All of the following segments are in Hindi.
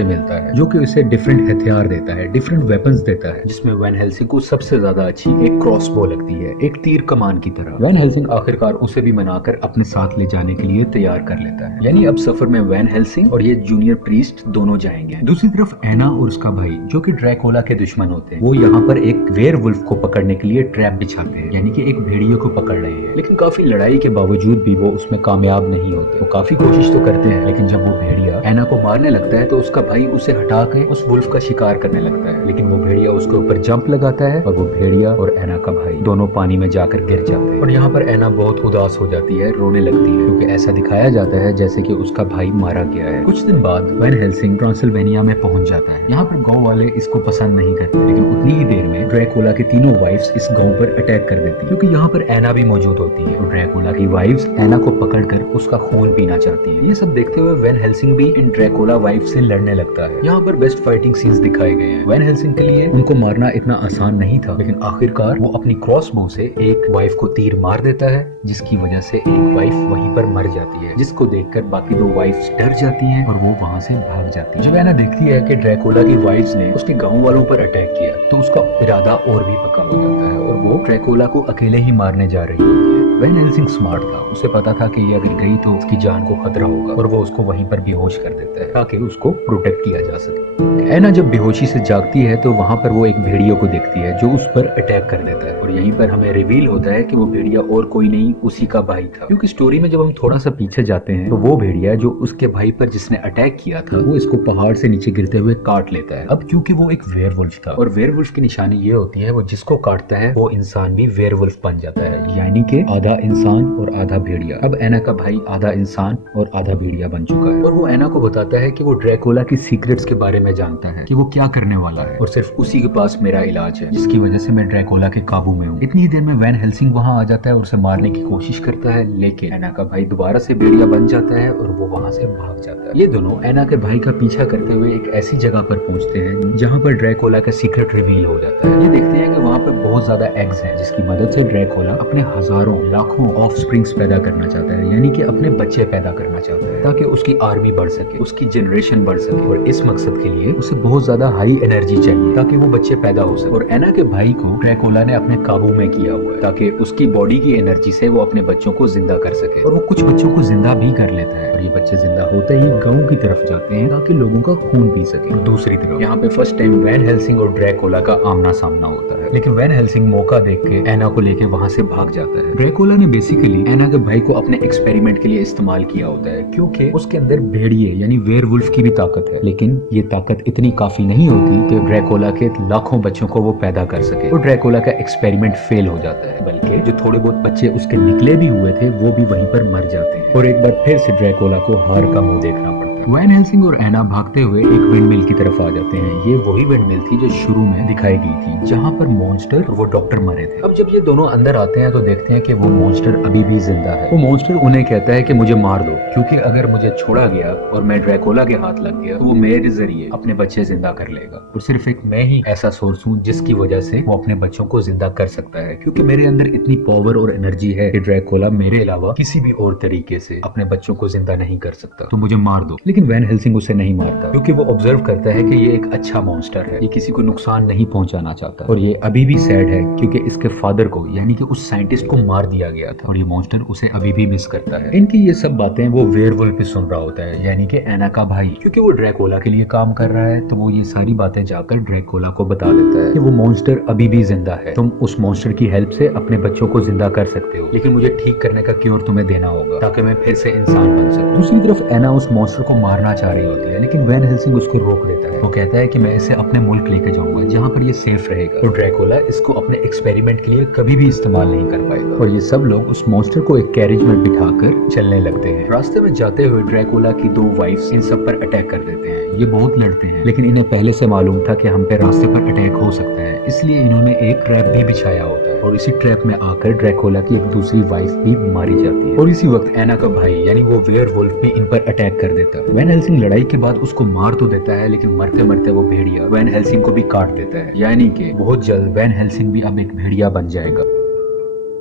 से मिलता है, जो कि उसे डिफरेंट हथियार देता है, डिफरेंट वेपन्स देता है, जिसमें वैन हेल्सिंग को सबसे ज्यादा अच्छी एक क्रॉसबो लगती है, एक तीर कमान की तरह। वैन हेल्सिंग आखिरकार उसे भी मनाकर अपने साथ ले जाने के लिए तैयार कर लेता है। यानी अब सफर में वैन हेल्सिंग और ये जूनियर प्रीस्ट दोनों जाएंगे। दूसरी तरफ एना और उसका भाई, जो कि ड्रैकुला के दुश्मन होते हैं, वो यहाँ पर एक वेयरवुल्फ को पकड़ने के लिए ट्रैप बिछाते हैं, यानी कि एक भेड़िए को पकड़ रहे हैं। लेकिन काफी लड़ाई के बावजूद भी वो उसमें कामयाब नहीं होते। वो काफी कोशिश तो करते हैं, लेकिन जब वो भेड़िया एना को मारने लगता है तो उसका भाई उसे हटा के उस वुल्फ का शिकार करने लगता है। लेकिन वो भेड़िया उसके ऊपर जंप लगाता है और वो भेड़िया और एना का भाई दोनों पानी में जाकर गिर जाते हैं। और यहाँ पर एना बहुत उदास हो जाती है, रोने लगती है, क्योंकि ऐसा दिखाया जाता है जैसे कि उसका भाई मारा गया है। कुछ दिन बाद वैन हेल्सिंग ट्रांसिल्वेनिया में पहुंच जाता है। यहाँ पर गांव वाले इसको पसंद नहीं करते, लेकिन उतनी ही देर में ड्रैकुला की तीनों वाइफ्स इस गांव पर अटैक कर देती है, क्योंकि यहाँ पर एना भी मौजूद होती है। और ड्रैकुला की वाइफ्स एना को पकड़कर उसका खून पीना चाहती है। ये सब देखते हुए वैन हेल्सिंग भी इन ड्रैकुला वाइफ से लड़ने लगता है। यहाँ पर बेस्ट फाइटिंग सीन्स दिखाए गए हैं। वैन हेल्सिंग के लिए उनको मारना इतना आसान नहीं था, लेकिन आखिरकार वो अपनी क्रॉसबो से एक वाइफ को तीर मार देता है, जिसकी वजह से एक वाइफ वहीं पर मर जाती है, जिसको देखकर बाकी दो वाइफ्स डर जाती हैं और वो वहां से भाग जाती है। जब एना देखती है कि ड्रैकुला की वाइफ्स ने उसके गांव वालों पर अटैक किया, तो उसका इरादा और भी पक्का हो जाता है और वो ड्रैकुला को अकेले ही मारने जा रही होती है। वैन हेल्सिंग स्मार्ट था, उसे पता था कि ये अगर गई तो उसकी जान को खतरा होगा, और वो उसको वहीं पर बेहोश कर देता है ताकि उसको प्रोटेक्ट किया जा सके। एना जब बेहोशी से जागती है तो वहां पर वो एक भेड़िया को देखती है, जो उस पर अटैक कर देता है। और यहीं पर हमें रिवील होता है कि वो भेड़िया और कोई नहीं, उसी का भाई था। क्योंकि स्टोरी में जब हम थोड़ा सा पीछे जाते हैं तो वो भेड़िया जो उसके भाई पर जिसने अटैक किया था, वो इसको पहाड़ से नीचे गिरते हुए काट लेता है। अब क्योंकि वो एक वेयरवुल्फ था, और वेयरवुल्फ की निशानी ये होती है, वो जिसको काटता है वो इंसान भी वेयरवुल्फ बन जाता है, यानी कि आधा इंसान और आधा भेड़िया। अब एना का भाई आधा इंसान और आधा भेड़िया बन चुका है, और वो एना को बताता है कि वो ड्रैकुला की सीक्रेट्स के बारे में जानता है, कि वो क्या करने वाला है, और सिर्फ उसी के पास मेरा इलाज है, जिसकी वजह से मैं ड्रैकुला के काबू में हूँ। इतनी ही देर में वैन हेल्सिंग वहाँ आ जाता है और उसे मारने की कोशिश करता है, लेकिन एना का भाई दोबारा से भेड़िया बन जाता है और वो वहाँ से भाग जाता है। ये दोनों एना के भाई का पीछा करते हुए एक ऐसी जगह पर पहुंचते हैं जहाँ पर ड्रैकुला का सीक्रेट रिवील हो जाता है। ये देखते हैं कि वहाँ पर बहुत ज्यादा एग्स हैं, जिसकी मदद से ड्रैकुला अपने हजारों लाखों ऑफस्प्रिंग्स पैदा करना चाहता है, यानी कि अपने बच्चे पैदा करना चाहता है, ताकि उसकी आर्मी बढ़ सके, उसकी जनरेशन बढ़ सके। और इस मकसद के लिए उसे बहुत ज्यादा हाई एनर्जी चाहिए ताकि वो बच्चे पैदा हो सके। और एना के भाई को ड्रैकुला ने अपने काबू में किया हुआ है, ताकि उसकी बॉडी की एनर्जी से वो अपने बच्चों को जिंदा कर सके। और वो कुछ बच्चों को जिंदा भी कर लेता है, और ये बच्चे जिंदा होते ही गांव की तरफ जाते हैं ताकि लोगों का खून पी सके। और दूसरी तरफ यहाँ पे फर्स्ट टाइम वैन हेल्सिंग और ड्रैकुला का आमना सामना होता है, लेकिन वैन हेल्सिंग मौका देख के एना को लेके वहाँ से भाग जाता है। ड्रैकुला ने बेसिकली एना के भाई को अपने एक्सपेरिमेंट के लिए इस्तेमाल किया होता है, क्योंकि उसके अंदर भेड़िए यानी वेयरवुल्फ की भी ताकत है, लेकिन ये ताकत इतनी काफी नहीं होती कि ड्रैकुला के लाखों बच्चों को वो पैदा कर सके। और ड्रैकुला का एक्सपेरिमेंट फेल हो जाता है, बल्कि जो थोड़े बहुत बच्चे उसके निकले भी हुए थे वो भी वहीं पर मर जाते हैं, और एक बार फिर से ड्रैकुला को हार का मुंह देखना पड़ता है। वैन हेल्सिंग और एना भागते हुए एक विंडमिल की तरफ आ जाते हैं। ये वही विंडमिल थी जो शुरू में दिखाई गई थी, जहाँ पर मॉन्स्टर और वो डॉक्टर मरे थे। अब जब ये दोनों अंदर आते हैं तो देखते हैं कि वो मॉन्स्टर अभी भी जिंदा है। वो मॉन्स्टर उन्हें कहता है कि मुझे मार दो, क्योंकि अगर मुझे छोड़ा गया और मैं ड्रैकुला के हाथ लग गया तो वो मेरे जरिए अपने बच्चे जिंदा कर लेगा, और सिर्फ एक मैं ही ऐसा सोर्स हूँ जिसकी वजह से वो अपने बच्चों को जिंदा कर सकता है, क्योंकि मेरे अंदर इतनी पावर और एनर्जी है कि ड्रैकुला मेरे अलावा किसी भी और तरीके से अपने बच्चों को जिंदा नहीं कर सकता, तो मुझे मार दो। लेकिन वैन हेल्सिंग उसे नहीं मारता, क्योंकि वो ऑब्जर्व करता है कि ये एक अच्छा मॉन्स्टर है, ये किसी को नुकसान नहीं पहुंचाना चाहता। और ये अभी भी सैड है क्योंकि इसके फादर को यानी कि उस साइंटिस्ट को मार दिया गया था, और ये मॉन्स्टर उसे अभी भी मिस करता है। इनकी ये सब बातें वो वेयरवुल्फ भी सुन रहा होता है, यानी कि एना का भाई, क्योंकि वो ड्रैकुला के लिए काम कर रहा है, तो वो ये सारी बातें जाकर ड्रैकुला को बता देता है कि वो मॉन्स्टर अभी भी जिंदा है, तुम उस मॉन्स्टर की हेल्प से अपने बच्चों को जिंदा कर सकते हो, लेकिन मुझे ठीक करने का क्योर तुम्हें देना होगा ताकि मैं फिर से इंसान बन सकूं। दूसरी तरफ एना उस मॉन्स्टर को मारना चाह रही होती है, लेकिन वैन हेल्सिंग उसको रोक देता है। वो कहता है कि मैं इसे अपने मुल्क लेके जाऊंगा जहाँ पर ये सेफ रहेगा, तो ड्रैकुला इसको अपने एक्सपेरिमेंट के लिए कभी भी इस्तेमाल नहीं कर पाएगा। और ये सब लोग उस मॉन्स्टर को एक कैरेज में बिठाकर चलने लगते हैं। रास्ते में जाते हुए ड्रैकुला की दो वाइफ्स इन सब पर अटैक कर देते हैं। ये बहुत लड़ते हैं, लेकिन इन्हें पहले से मालूम था कि हम पे रास्ते पर अटैक हो सकता है, इसलिए इन्होंने एक ट्रैप भी बिछाया होता है, और इसी ट्रैप में आकर ड्रैकुला की एक दूसरी वाइफ भी मारी जाती है। और इसी वक्त एना का भाई यानी वो वेयरवुल्फ भी इन पर अटैक कर देता है। वैन हेल्सिंग लड़ाई के बाद उसको मार तो देता है, लेकिन मरते मरते वो भेड़िया वैन हेल्सिंग को भी काट देता है, यानी कि बहुत जल्द वैन हेल्सिंग भी अब एक भेड़िया बन जाएगा।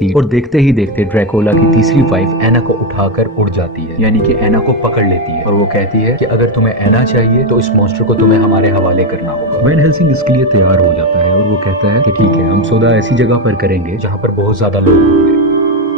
थी और देखते ही देखते ड्रैकुला की तीसरी वाइफ एना को उठाकर उड़ जाती है, यानी कि एना को पकड़ लेती है और वो कहती है कि अगर तुम्हें एना चाहिए तो इस मॉन्स्टर को तुम्हें हमारे हवाले करना होगा। वैन हेल्सिंग इसके लिए तैयार हो जाता है और वो कहता है कि ठीक है, हम सौदा ऐसी जगह पर करेंगे जहाँ पर बहुत ज्यादा लोग होंगे।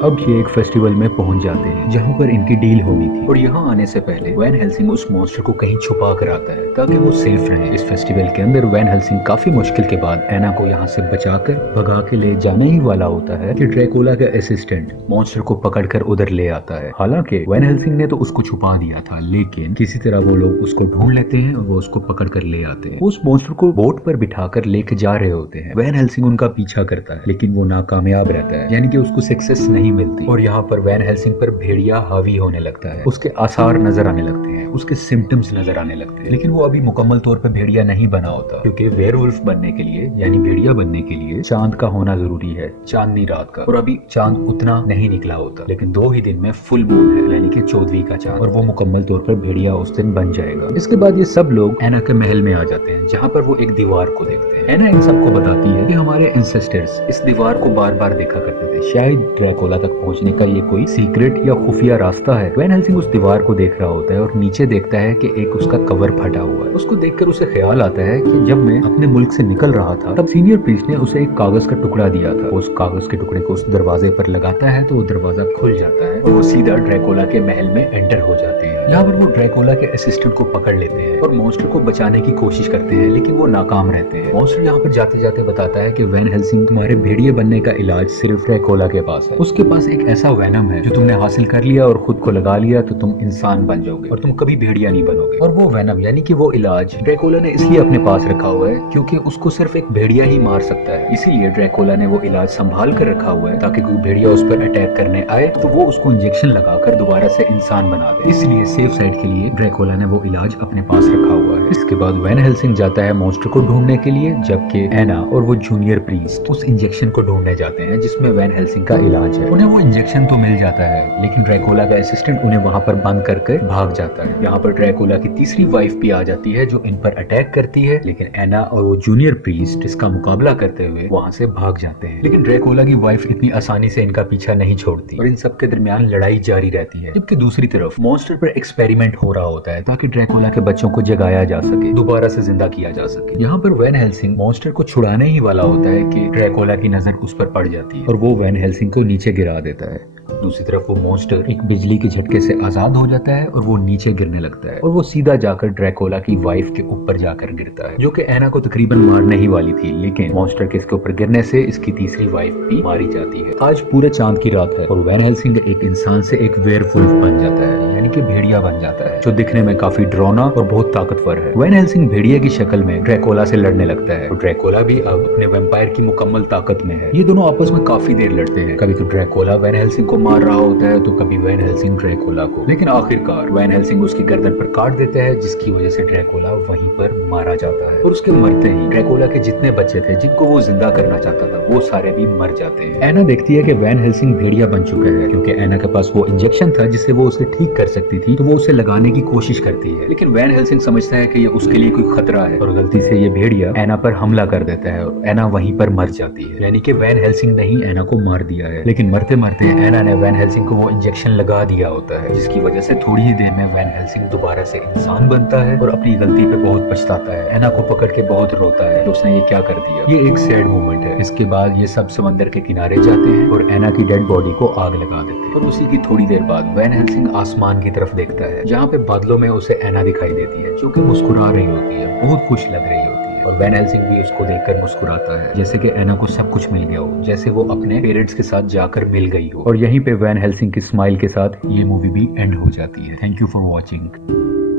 अब ये एक फेस्टिवल में पहुंच जाते हैं जहाँ पर इनकी डील होनी थी और यहाँ आने से पहले वैन हेल्सिंग उस मॉन्स्टर को कहीं छुपा कर आता है ताकि वो सेफ रहे। इस फेस्टिवल के अंदर वैन हेल्सिंग काफी मुश्किल के बाद एना को यहाँ से बचाकर भगा के ले जाने ही वाला होता है कि ड्रैकुला का असिस्टेंट मॉन्स्टर को पकड़कर उधर ले आता है। हालांकि वैन हेल्सिंग ने तो उसको छुपा दिया था, लेकिन किसी तरह वो लोग उसको ढूंढ लेते हैं और वो उसको पकड़ कर ले आते हैं। उस मॉन्स्टर को बोट पर बिठाकर लेके जा रहे होते हैं। वैन हेल्सिंग उनका पीछा करता है लेकिन वो नाकामयाब रहता है, यानी कि उसको सक्सेस नहीं मिलती और यहाँ पर वैन हेल्सिंग पर भेड़िया हावी होने लगता है। उसके आसार नजर आने लगते हैं, उसके सिम्टम्स नजर आने लगते हैं, लेकिन वो अभी मुकम्मल तौर पर भेड़िया नहीं बना होता क्योंकि वेयरवुल्फ बनने के लिए यानी भेड़िया बनने के लिए चांद का होना जरूरी है, चांदनी रात का, और अभी चांद उतना नहीं निकला होता। लेकिन 2 ही दिन में फुल मून है यानी कि 14वीं का चांद, और वो मुकम्मल तौर पर भेड़िया उस दिन बन जाएगा। इसके बाद ये सब लोग एना के महल में आ जाते हैं जहाँ पर वो एक दीवार को देखते हैं। एना इन सबको बताती है कि हमारे एंसेस्टर्स इस दीवार को बार बार देखा करते थे, शायद ड्रैकुला तक पहुंचने का ये कोई सीक्रेट या खुफिया रास्ता है। वैन हेल्सिंग उस दीवार को देख रहा होता है और नीचे देखता है कि एक उसका कवर फटा हुआ है। उसको देखकर उसे ख्याल आता है कि जब मैं अपने मुल्क से निकल रहा था तब सीनियर प्रीस्ट ने उसे एक कागज का टुकड़ा दिया था। उस कागज के टुकड़े को उस दरवाजे पर लगाता है तो वो दरवाजा खुल जाता है और वो सीधा ड्रैकुला के महल में एंटर हो जाते हैं। यहाँ पर वो ड्रैकुला के असिस्टेंट को पकड़ लेते हैं और मॉन्स्टर को बचाने की कोशिश करते हैं, लेकिन वो नाकाम रहते हैं। मॉन्स्टर यहाँ पर जाते जाते बताता है कि वैन हेल्सिंग, तुम्हारे भेड़िए बनने का इलाज सिर्फ ड्रैकुला के पास है। उसके पास एक ऐसा वैनम है जो तुमने हासिल कर लिया और खुद को लगा लिया तो तुम इंसान बन जाओगे और तुम कभी भेड़िया नहीं बनोगे। और वो वैनम यानी कि वो इलाज ड्रैकुला ने इसलिए अपने पास रखा हुआ है क्योंकि उसको सिर्फ एक भेड़िया ही मार सकता है, इसीलिए ड्रैकुला ने वो इलाज संभाल कर रखा हुआ है ताकि कोई भेड़िया उस पर अटैक करने आए तो वो उसको इंजेक्शन लगाकर दोबारा से इंसान बना दे। इसलिए सेफ साइड के लिए ड्रैकुला ने वो इलाज अपने पास रखा हुआ है। इसके बाद वैन हेल्सिंग जाता है मॉन्स्टर को ढूंढने के लिए, जबकि एना और वो जूनियर प्रीस्ट उस इंजेक्शन को ढूंढने जाते हैं जिसमें वैन हेल्सिंग का इलाज है। उन्हें वो इंजेक्शन तो मिल जाता है लेकिन ड्रैकुला का असिस्टेंट उन्हें वहां पर बंद करके भाग जाता है। यहाँ पर ड्रैकुला की तीसरी वाइफ भी आ जाती है जो इन पर अटैक करती है, लेकिन एना और वो जूनियर प्रीस्ट इसका मुकाबला करते हुए वहां से भाग जाते हैं। लेकिन ड्रैकुला की वाइफ इतनी आसानी से इनका पीछा नहीं छोड़ती और इन सब के दरमियान लड़ाई जारी रहती है। जबकि दूसरी तरफ मॉन्स्टर पर एक्सपेरिमेंट हो रहा होता है ताकि ड्रैकुला के बच्चों को जगाया जा सके, दोबारा से जिंदा किया जा सके। यहाँ पर वैन हेल्सिंग मॉन्स्टर को छुड़ाने ही वाला होता है कि ड्रैकुला की नजर उस पर पड़ जाती है और वो वैन हेल्सिंग को नीचे गिरा देता है। दूसरी तरफ वो मॉन्स्टर एक बिजली के झटके से आजाद हो जाता है और वो नीचे गिरने लगता है और वो सीधा जाकर ड्रैकुला की वाइफ के ऊपर जाकर गिरता है, जो कि एना को तकरीबन मारने ही वाली थी, लेकिन मॉन्स्टर के इसके ऊपर गिरने से इसकी तीसरी वाइफ भी मारी जाती है। आज पूरे चांद की रात है और वैन हेल्सिंग एक इंसान से एक वेयरवुल्फ बन जाता है, यानी कि भेड़िया बन जाता है, जो दिखने में काफी डरावना और बहुत ताकतवर है। वैन हेल्सिंग भेड़िया की शक्ल में ड्रैकुला से लड़ने लगता है और ड्रैकुला भी अब अपने वैम्पायर की मुकम्मल ताकत में है। ये दोनों आपस में काफी देर लड़ते हैं, कभी तो ड्रैकुला वैन हेल्सिंग को मार रहा होता है तो कभी वैन हेल्सिंग ड्रैकुला को, लेकिन आखिरकार वैन हेल्सिंग उसकी गर्दन पर काट देता है जिसकी वजह से ड्रैकुला वहीं पर मारा जाता है। और उसके मरते ही ड्रैकुला के जितने बच्चे थे जिनको वो जिंदा करना चाहता था वो सारे भी मर जाते हैं। एना देखती है कि वैन हेल्सिंग भेड़िया बन चुका है क्योंकि एना के पास वो इंजेक्शन था जिससे वो उसे ठीक कर सकती थी, तो वो उसे लगाने की कोशिश करती है, लेकिन वैन हेल्सिंग समझता है कि ये उसके लिए कोई खतरा है और गलती से ये भेड़िया एना पर हमला कर देता है और एना वहीं पर मर जाती है। यानी कि वैन हेल्सिंग ने ही एना को मार दिया है, लेकिन मरते मरते एना ने वैन हेल्सिंग को वो इंजेक्शन लगा दिया होता है जिसकी वजह से थोड़ी ही देर में वैन हेल्सिंग दोबारा से इंसान बनता है और अपनी गलती पे बहुत पछताता है। एना को पकड़ के बहुत रोता है कि उसने ये क्या कर दिया। ये एक सैड मोमेंट है। इसके बाद ये सब समंदर के किनारे जाते हैं और एना की डेड बॉडी को आग लगा देते हैं और उसी की थोड़ी देर बाद वैन हेल्सिंग आसमान की तरफ देखता है जहाँ पे बादलों में उसे एना दिखाई देती है जो कि मुस्कुरा रही होती है, बहुत खुश लग रही होती है और वैन हेल्सिंग भी उसको देखकर मुस्कुराता है जैसे कि एना को सब कुछ मिल गया हो, जैसे वो अपने पेरेंट्स के साथ जाकर मिल गई हो। और यहीं पे वैन हेल्सिंग की स्माइल के साथ ये मूवी भी एंड हो जाती है। Thank you for watching.